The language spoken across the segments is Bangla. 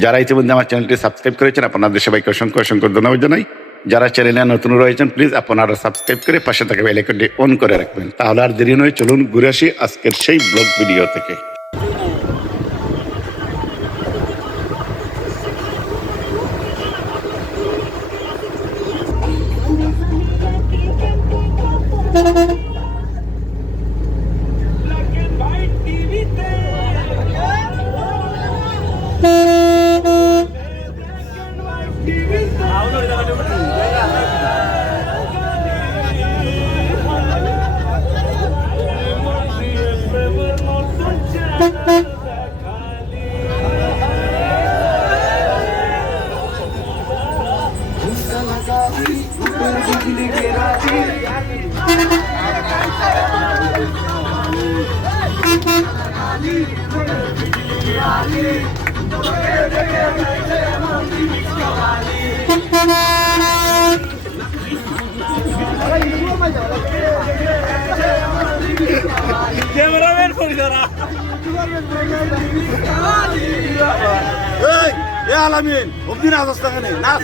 যারা ইতিমধ্যে আমার চ্যানেলটি সাবস্ক্রাইব করেছেন, আপনাদের সবাইকে অসংখ্য অসংখ্য ধন্যবাদ জানাই। যারা চ্যানেলে নতুন রয়েছেন প্লিজ আপনারা সাবস্ক্রাইব করে পাশে থাকা বেল আইকনটি অন করে রাখবেন। তাহলে আর দেরি নয়, চলুন ঘুরে আসি আজকের সেই ব্লগ ভিডিও থেকে। ক্যামেরাম্যান পরিচারা এই এ আলামিন অব্দি নাচ আসতে কেন নাচ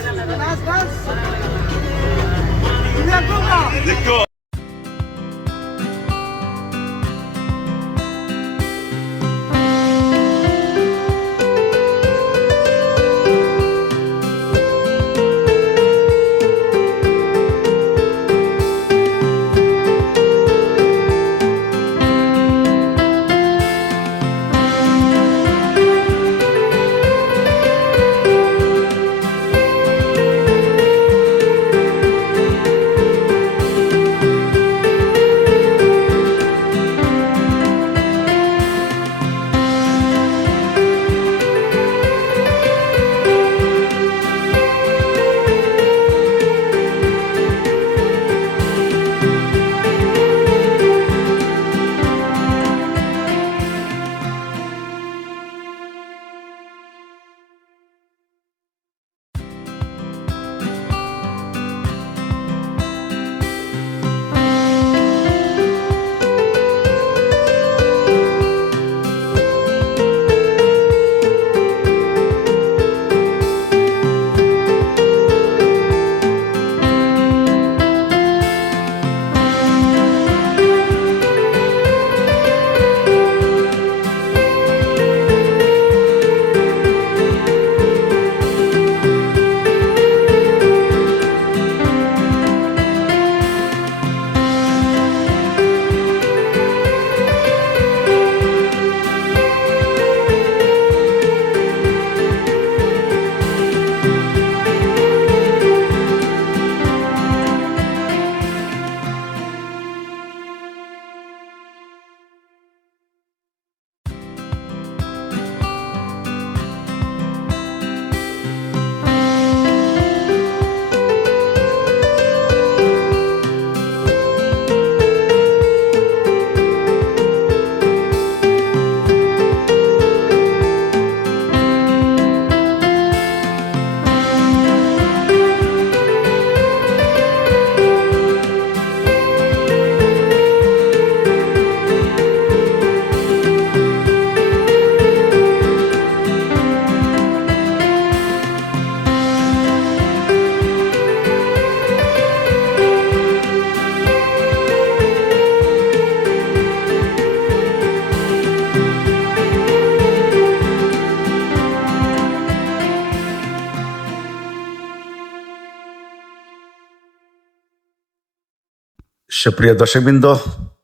সুপ্রিয় দর্শকবৃন্দ,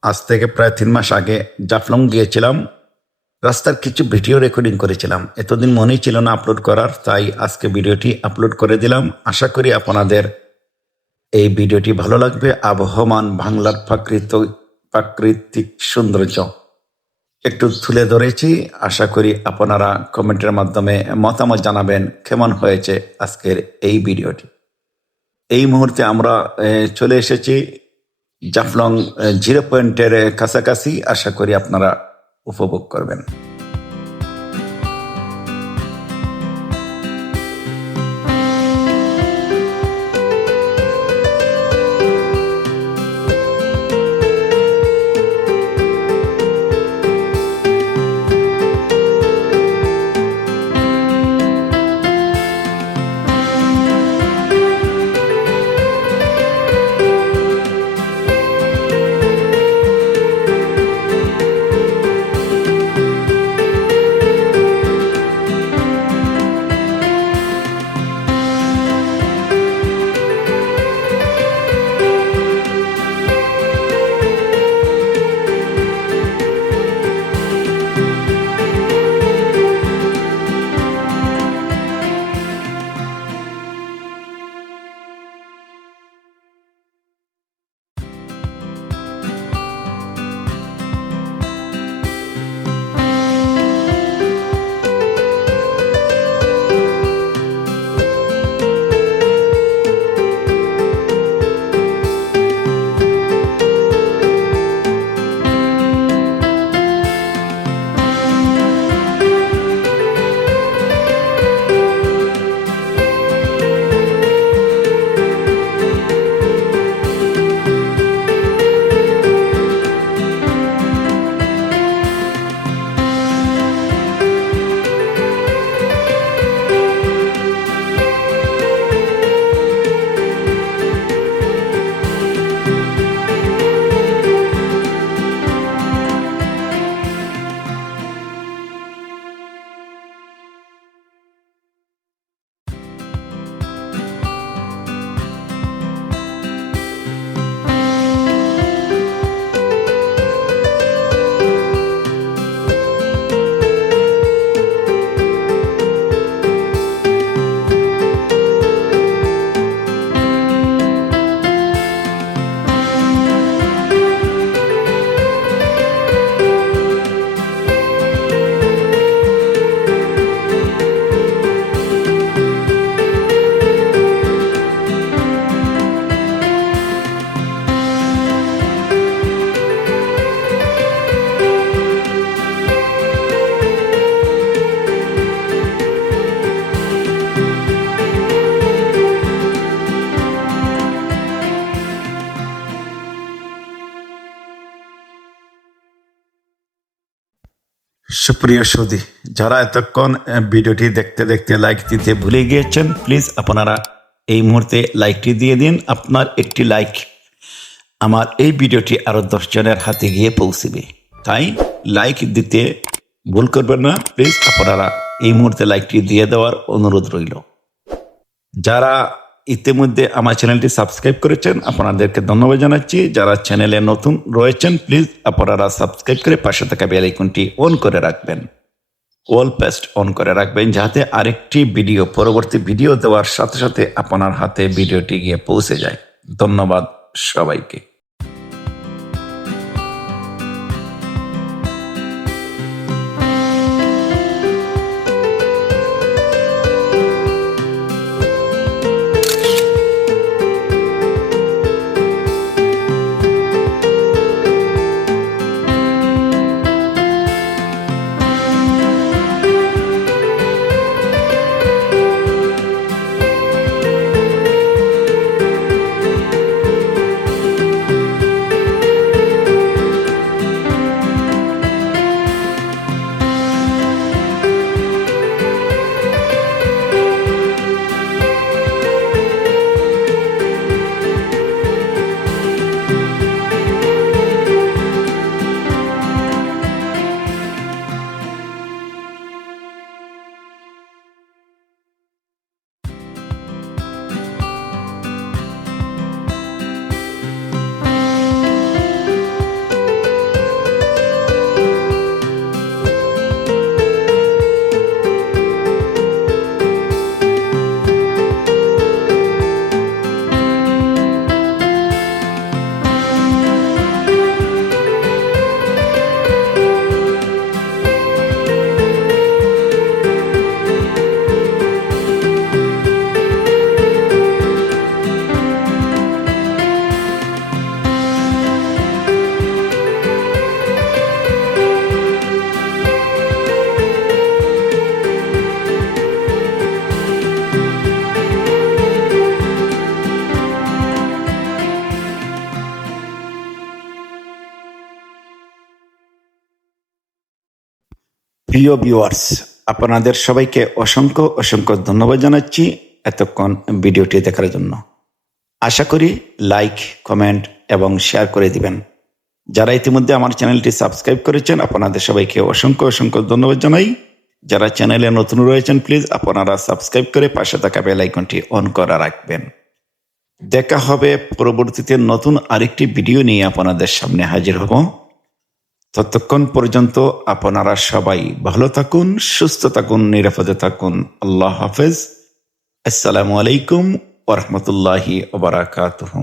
আজ থেকে প্রায় তিন মাস আগে জাফলং গিয়েছিলাম। রাস্তার কিছু ভিডিও রেকর্ডিং করেছিলাম। এতদিন মনেই ছিল না আপলোড করার, তাই আজকে ভিডিওটি আপলোড করে দিলাম। আশা করি আপনাদের এই ভিডিওটি ভালো লাগবে। আবহমান বাংলার প্রাকৃত, প্রাকৃতিক সৌন্দর্য। একটু তুলে ধরেছি। আশা করি আপনারা কমেন্টের মাধ্যমে মতামত জানাবেন কেমন হয়েছে আজকের এই ভিডিওটি। এই মুহূর্তে আমরা চলে এসেছি জাফলং জিরো পয়েন্টের কাছাকাছি আশা করি আপনারা উপভোগ করবেন। সুপ্রিয় সুদী যারা এতক্ষণ ভিডিওটি দেখতে দেখতে লাইক দিতে ভুলে গিয়েছেন প্লিজ আপনারা এই মুহূর্তে লাইকটি দিয়ে দিন। আপনার একটি লাইক আমার এই ভিডিওটি আরও দশজনের হাতে গিয়ে পৌঁছবে। তাই লাইক দিতে ভুল করবেন না প্লিজ আপনারা এই মুহূর্তে লাইকটি দিয়ে দেওয়ার অনুরোধ রইল। যারা ইতিমধ্যে আমার চ্যানেলটি সাবস্ক্রাইব করেছেন। আপনাদেরকে ধন্যবাদ জানাচ্ছি। যারা চ্যানেলে নতুন রয়েছেন প্লিজ আপনারা সাবস্ক্রাইব করে পাশে থাকা বেল আইকনটি অন করে রাখবেন। ওয়াল পেস্ট অন করে রাখবেন যাতে আরেকটি ভিডিও পরবর্তী ভিডিও দেওয়ার সাথে সাথে আপনার হাতে ভিডিওটি গিয়ে পৌঁছে যায়। ধন্যবাদ সবাইকে। প্রিয় ভিউয়ার্স আপনাদের সবাইকে অসংখ্য অসংখ্য ধন্যবাদ জানাচ্ছি এতক্ষণ ভিডিওটি দেখার জন্য। আশা করি লাইক কমেন্ট এবং শেয়ার করে দিবেন। যারা ইতিমধ্যে আমার চ্যানেলটি সাবস্ক্রাইব করেছেন, আপনাদের সবাইকে অসংখ্য অসংখ্য ধন্যবাদ জানাই। যারা চ্যানেলে নতুন রয়েছেন প্লিজ আপনারা সাবস্ক্রাইব করে পাশে থাকা বেল আইকনটি অন করা রাখবেন। দেখা হবে পরবর্তীতে নতুন আরেকটি ভিডিও নিয়ে আপনাদের সামনে হাজির হব। ততক্ষণ পর্যন্ত আপনারা সবাই ভালো থাকুন, সুস্থ থাকুন, নিরাপদে থাকুন। আল্লাহ হাফেজ। আসসালামু আলাইকুম ওরহমতুল্লাহি ওবরাকাতুহ